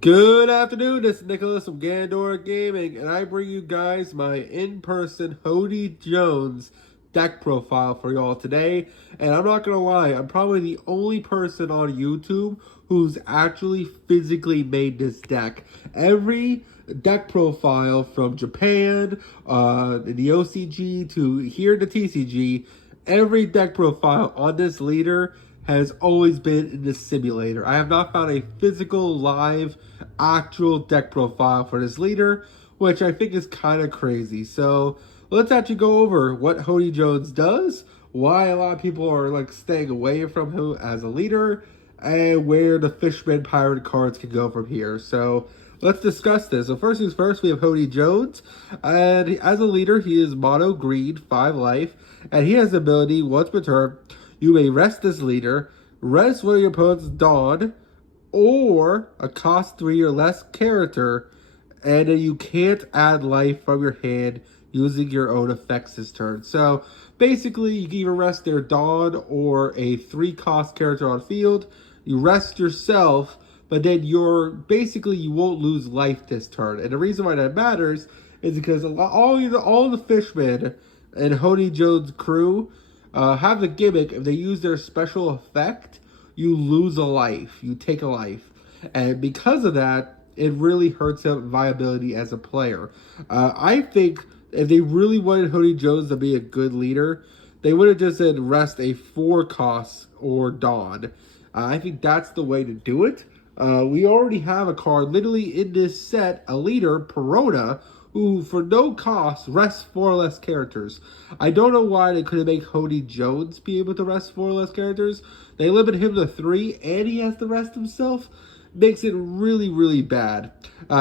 Good afternoon, this is Nicholas from Gandor Gaming, and I bring you guys my in-person Hody Jones deck profile for y'all today. And I'm not gonna lie, I'm probably the only person on YouTube who's actually physically made this deck. Every deck profile from Japan, the OCG to here to TCG, every deck profile on this leader has always been in the simulator. I have not found a physical, live, actual deck profile for this leader, which I think is kind of crazy. So let's actually go over what Hody Jones does, why a lot of people are like staying away from him as a leader, and where the Fishman pirate cards can go from here. So let's discuss this. So first things first, we have Hody Jones, and as a leader, he is mono green, 5 life, and he has the ability, once per turn, you may rest this leader, rest one of your opponent's Dawn, or a cost 3 or less character, and then you can't add life from your hand using your own effects this turn. So basically, you can either rest their Dawn or a 3-cost character on field. You rest yourself, but then you won't lose life this turn. And the reason why that matters is because all the Fishmen and Hody Jones crew have the gimmick. If they use their special effect, you lose a life. You take a life. And because of that, it really hurts him viability as a player. I think if they really wanted Hody Jones to be a good leader, they would have just said rest a 4-cost or Dawn. I think that's the way to do it. We already have a card literally in this set, a leader, Perona, who for no cost rests 4 or less characters. I don't know why they couldn't make Hody Jones be able to rest 4 or less characters. They limit him to 3 and he has to rest himself. Makes it really, really bad.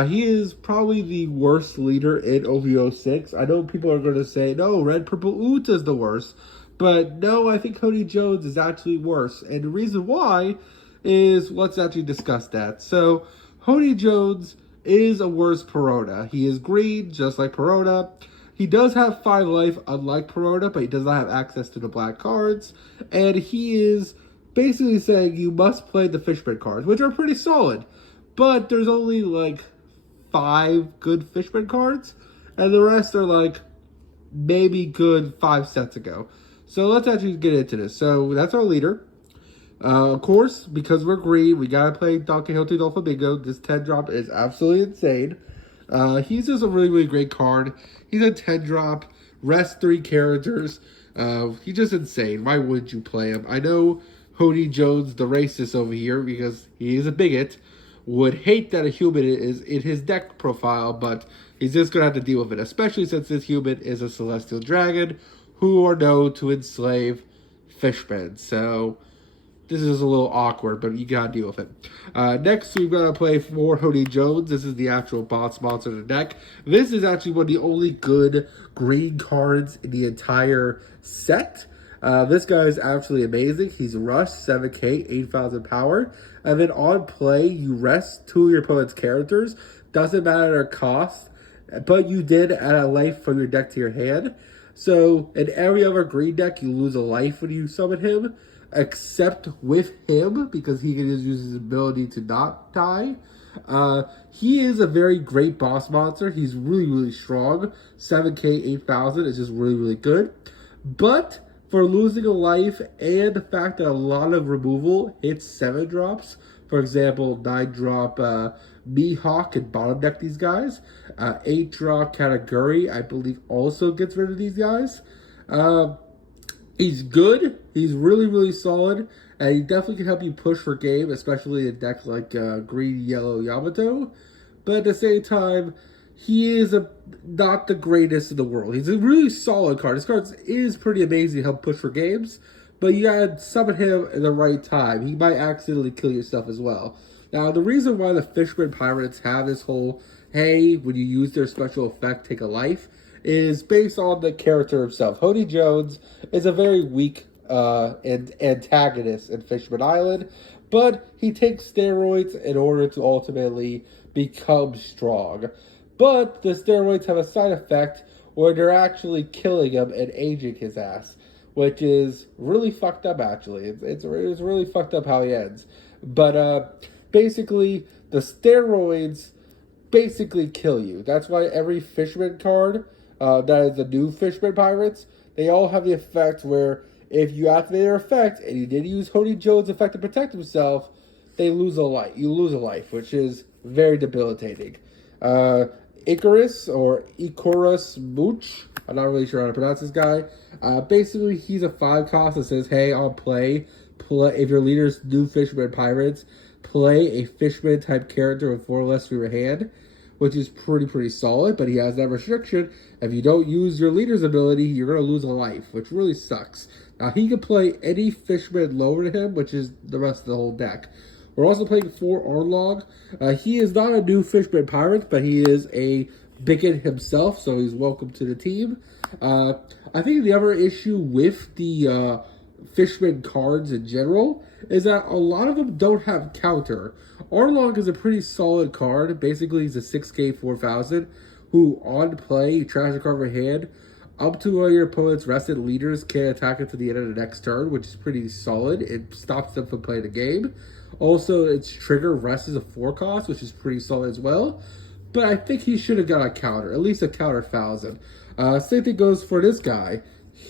He is probably the worst leader in OP06. I know people are going to say, no, Red Purple Uta is the worst. But no, I think Hody Jones is actually worse. And the reason why is, let's actually discuss that. So, Hody Jones is a worse Perona. He is green, just like Perona. He does have 5 life, unlike Perona, but he does not have access to the black cards. And he is basically saying you must play the Fishman cards, which are pretty solid. But there's only like 5 good Fishman cards, and the rest are like maybe good 5 sets ago. So let's actually get into this. So that's our leader. Of course, because we're green, we gotta play Don Quixote del Flamingo. This 10-drop is absolutely insane. He's just a really, really great card. He's a 10-drop, rest 3 characters. He's just insane. Why wouldn't you play him? I know Hody Jones, the racist over here, because he is a bigot, would hate that a human is in his deck profile, but he's just going to have to deal with it, especially since this human is a celestial dragon who are known to enslave fishmen. So this is a little awkward, but you gotta deal with it. Next, we've got to play for Hody Jones. This is the actual boss monster of the deck. This is actually one of the only good green cards in the entire set. This guy is absolutely amazing. He's Rush, 7k, 8,000 power. And then on play, you rest 2 of your opponent's characters. Doesn't matter their cost, but you did add a life from your deck to your hand. So in every other green deck, you lose a life when you summon him, except with him, because he can just use his ability to not die. He is a very great boss monster. He's really, really strong. 7k, 8,000 is just really, really good. But for losing a life and the fact that a lot of removal hits 7 drops, for example, 9-drop Mihawk and bottom deck these guys. 8-drop Kataguri, I believe, also gets rid of these guys. He's good. He's really, really solid. And he definitely can help you push for game, especially in a deck like Green, Yellow, Yamato. But at the same time, he is not the greatest in the world. He's a really solid card. This card is pretty amazing to help push for games. But you gotta summon him in the right time. He might accidentally kill yourself as well. Now, the reason why the Fishman Pirates have this whole, hey, when you use their special effect, take a life, is based on the character himself. Hody Jones is a very weak antagonist in Fishman Island, but he takes steroids in order to ultimately become strong. But the steroids have a side effect where they're actually killing him and aging his ass, which is really fucked up, actually. It's really fucked up how he ends. But basically, the steroids basically kill you. That's why every Fishman card that is the new Fishman Pirates, they all have the effect where if you activate their effect and you did use Hody Jones' effect to protect himself, they lose a life. You lose a life, which is very debilitating. Icarus or Icarus Mooch, I'm not really sure how to pronounce this guy. Basically, he's a 5 cost that says, hey, on play, if your leader's new Fishman Pirates, play a Fishman type character with 4 less for your hand, which is pretty solid, but he has that restriction. If you don't use your leader's ability, you're going to lose a life, which really sucks. Now, he can play any Fishman lower to him, which is the rest of the whole deck. We're also playing 4 Arlong. He is not a new Fishman Pirate, but he is a bigot himself, so he's welcome to the team. I think the other issue with the Fishman cards in general is that a lot of them don't have counter. Arlong is a pretty solid card. Basically, he's a 6k 4000 who, on play, you trash a card from your hand. Up to all your opponent's rested leaders can't attack it to the end of the next turn, which is pretty solid. It stops them from playing the game. Also, its trigger rest is a 4 cost, which is pretty solid as well. But I think he should have got a counter, at least a counter 1000. Same thing goes for this guy,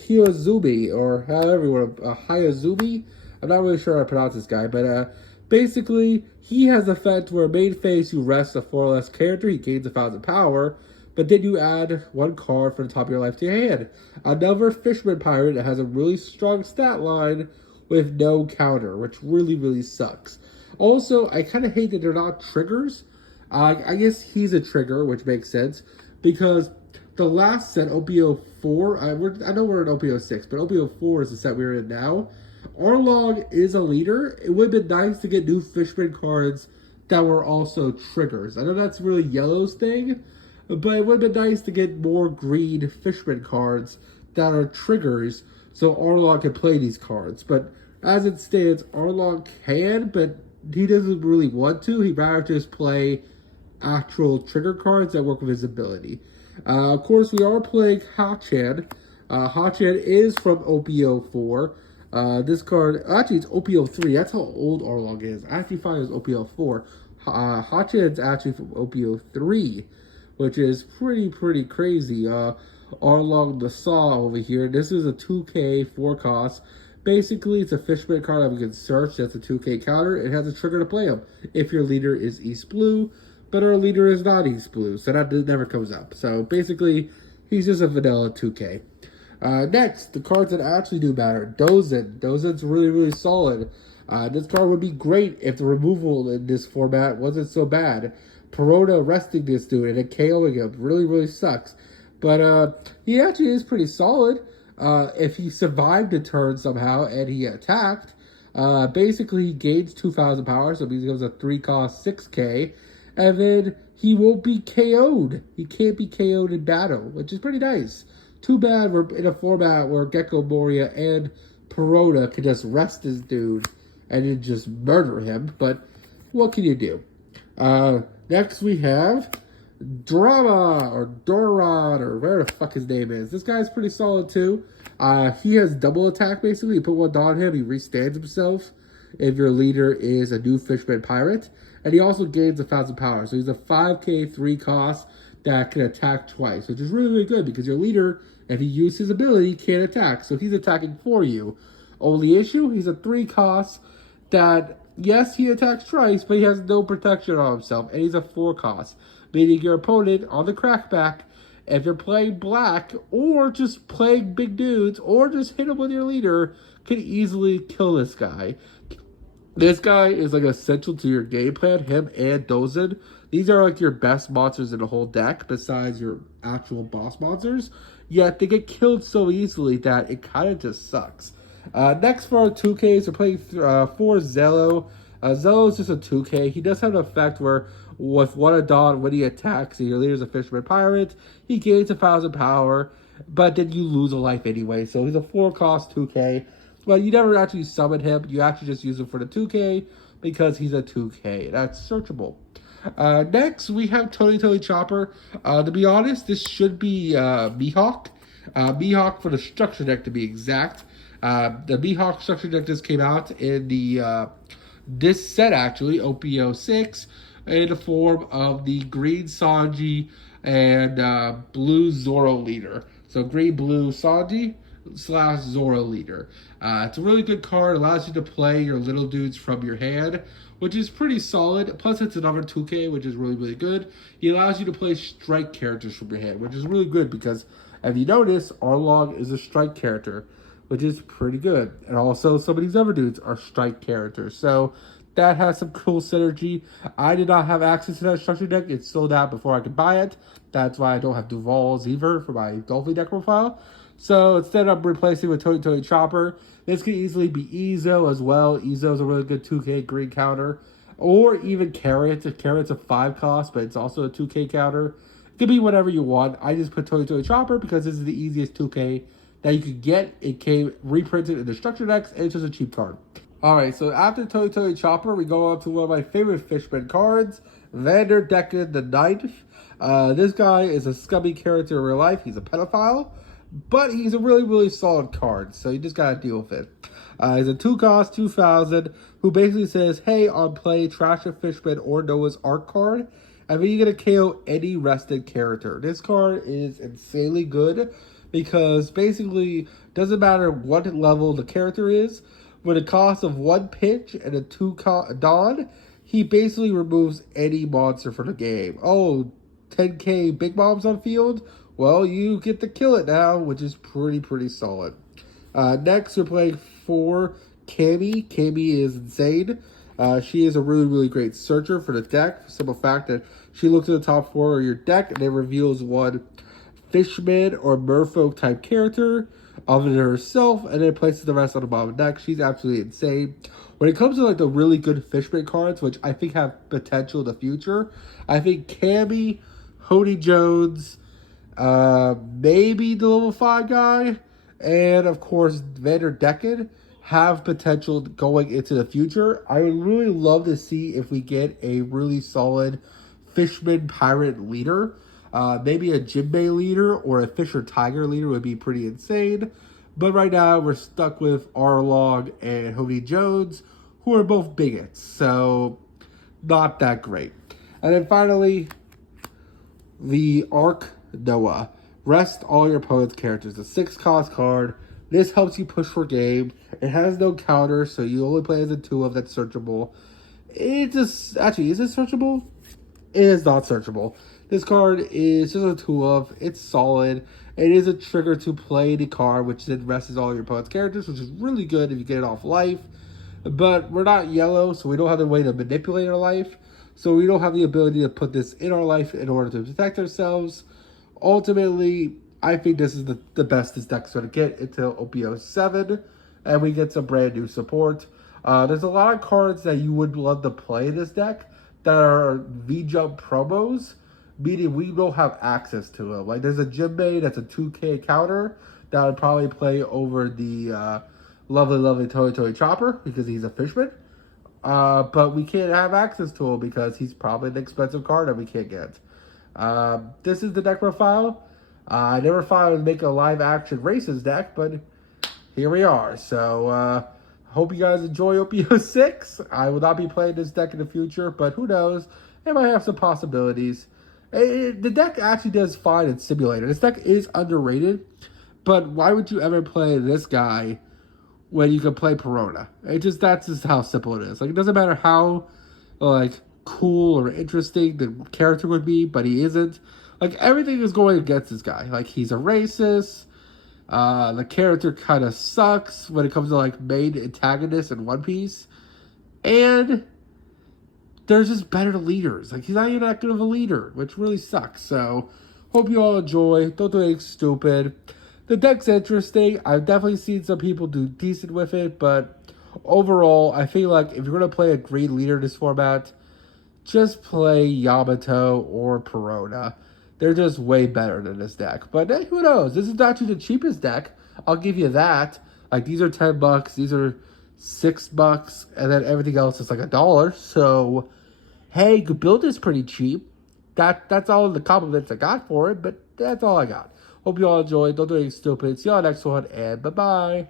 Hyozumi, or however you want to, Hyozumi. I'm not really sure how to pronounce this guy, but basically, he has the effect where main phase you rest a 4 less character, he gains 1000 power, but then you add 1 card from the top of your life to your hand. Another Fishman Pirate that has a really strong stat line with no counter, which really sucks. Also, I kind of hate that they're not triggers. I guess he's a trigger, which makes sense, because the last set, OP04, I know we're in OP06, but OP04 is the set we're in now. Arlong is a leader. It would have been nice to get new Fishman cards that were also triggers. I know that's really Yellow's thing, but it would have been nice to get more green Fishman cards that are triggers so Arlong can play these cards. But as it stands, Arlong can, but he doesn't really want to. He'd rather just play actual trigger cards that work with his ability. Of course, we are playing Hachan. Hachan is from OP04. This card, actually it's OP03. That's how old Arlong is. I actually find it was OP04. Hachan's actually from OP03, which is pretty crazy. Arlong the Saw over here. This is a 2k 4 cost. Basically, it's a Fishman card that we can search. That's a 2k counter. It has a trigger to play him if your leader is East Blue, but our leader is not East Blue, so that never comes up. So basically, he's just a vanilla 2k. Next, the cards that actually do matter. Dozen. Dozen's really solid. This card would be great if the removal in this format wasn't so bad. Perona resting this dude and then KOing him really sucks. But he actually is pretty solid. If he survived a turn somehow and he attacked, basically he gains 2000 power, so he becomes a 3 cost 6k, and then he won't be KO'd. He can't be KO'd in battle, which is pretty nice. Too bad we're in a format where Gecko Moria and Perona could just rest this dude and then just murder him, but what can you do? Next we have Drama, or Doran, or whatever the fuck his name is. This guy's pretty solid too. He has double attack basically. You put 1 on him, he restands himself if your leader is a new Fishman Pirate. And he also gains 1000 power. So he's a 5k 3 cost that can attack twice, which is really good because your leader, if he uses his ability, can't attack. So he's attacking for you. Only issue, he's a 3 cost that, yes, he attacks twice, but he has no protection on himself. And he's a 4 cost. Meaning your opponent on the crackback, if you're playing black or just playing big dudes or just hit him with your leader, can easily kill this guy. This guy is like essential to your game plan, him and Dozen. These are like your best monsters in the whole deck besides your actual boss monsters. Yet they get killed so easily that it kind of just sucks. Next for our 2Ks, we're playing 4 Zello. Zello is just a 2k. He does have an effect where with 1 Adon, when he attacks and your leader's a Fishman Pirate, he gains 1000 power, but then you lose a life anyway. So he's a 4 cost 2k. But you never actually summon him. You actually just use him for the 2k because he's a 2k. That's searchable. Next, we have Tony Chopper. To be honest, this should be Mihawk. Mihawk for the structure deck to be exact. The Mihawk structure deck just came out in the this set actually, OP06, in the form of the green Sanji and blue Zoro leader. So green blue Sanji / Zoro leader. It's a really good card. Allows you to play your little dudes from your hand, which is pretty solid. Plus, it's another 2K, which is really, really good. He allows you to play strike characters from your hand, which is really good because, if you notice, Arlong is a strike character, which is pretty good. And also, some of these other dudes are strike characters. So, that has some cool synergy. I did not have access to that structure deck. It sold out before I could buy it. That's why I don't have Duvals either for my Dolphin deck profile. So instead of replacing with Hody Chopper, this could easily be Ezo as well. Ezo is a really good 2K green counter. Or even Carrot. Carrot's a 5 cost, but it's also a 2K counter. It could be whatever you want. I just put Hody Chopper because this is the easiest 2K that you could get. It came reprinted in the structure decks, and it's just a cheap card. Alright, so after Hody Chopper, we go on to one of my favorite Fishman cards, Vanderdecken the Ninth. This guy is a scummy character in real life. He's a pedophile, but he's a really, really solid card, so you just gotta deal with it. He's a 2 cost, 2,000, who basically says, hey, on play, trash a Fishman or Noah's Ark card, and then you're gonna KO any rested character. This card is insanely good, because basically, doesn't matter what level the character is, with a cost of 1 pitch and a 2 Dawn, he basically removes any monster from the game. Oh, 10k big bombs on field? Well, you get to kill it now, which is pretty solid. Next, we're playing for Cammy. Cammy is insane. She is a really, really great searcher for the deck. For the simple fact that she looks at the top 4 of your deck and then reveals one Fishman or Merfolk type character of it herself, and then places the rest on the bottom of the deck. She's absolutely insane. When it comes to like the really good Fishman cards, which I think have potential in the future, I think Cammy, Hody Jones, maybe the level 5 guy, and of course Vanderdecken have potential going into the future. I would really love to see if we get a really solid Fishman pirate leader. Maybe a Jinbei leader or a Fisher Tiger leader would be pretty insane. But right now, we're stuck with Arlong and Hody Jones, who are both bigots. So, not that great. And then finally, the Ark Noah. Rest all your opponent's characters. A 6 cost card. This helps you push for game. It has no counter, so you only play as a 2 of that's searchable. It just, actually, is it searchable? It is not searchable. This card is just a 2 of. It's solid. It is a trigger to play the card, which then rests all your opponent's characters, which is really good if you get it off life. But we're not yellow, so we don't have the way to manipulate our life. So we don't have the ability to put this in our life in order to protect ourselves. Ultimately, I think this is the best this deck's going to get until OP07, and we get some brand new support. There's a lot of cards that you would love to play in this deck that are V-Jump promos, meaning we don't have access to them. Like, there's a Jinbei that's a 2K counter that would probably play over the lovely Hody Chopper because he's a Fishman. But we can't have access to him because he's probably an expensive card that we can't get. This is the deck profile. I never thought I would make a live action races deck, but here we are. So, hope you guys enjoy OP06. I will not be playing this deck in the future, but who knows? It might have some possibilities. The deck actually does fine in Simulator. This deck is underrated, but why would you ever play this guy when you can play Perona? That's just how simple it is. Like, it doesn't matter how, like, cool or interesting the character would be, but he isn't. Like, everything is going against this guy. Like, he's a racist. The character kind of sucks when it comes to, like, main antagonists in One Piece. And there's just better leaders. Like, he's not even that good of a leader, which really sucks. So, hope you all enjoy. Don't do anything stupid. The deck's interesting. I've definitely seen some people do decent with it, but overall, I feel like if you're going to play a green leader in this format, just play Yamato or Perona. They're just way better than this deck. But who knows? This is actually the cheapest deck. I'll give you that. Like, these are $10. These are $6. And then everything else is like $1. So, hey, you could build this pretty cheap. That's all the compliments I got for it. But that's all I got. Hope you all enjoyed. Don't do anything stupid. See you on the next one. And bye-bye.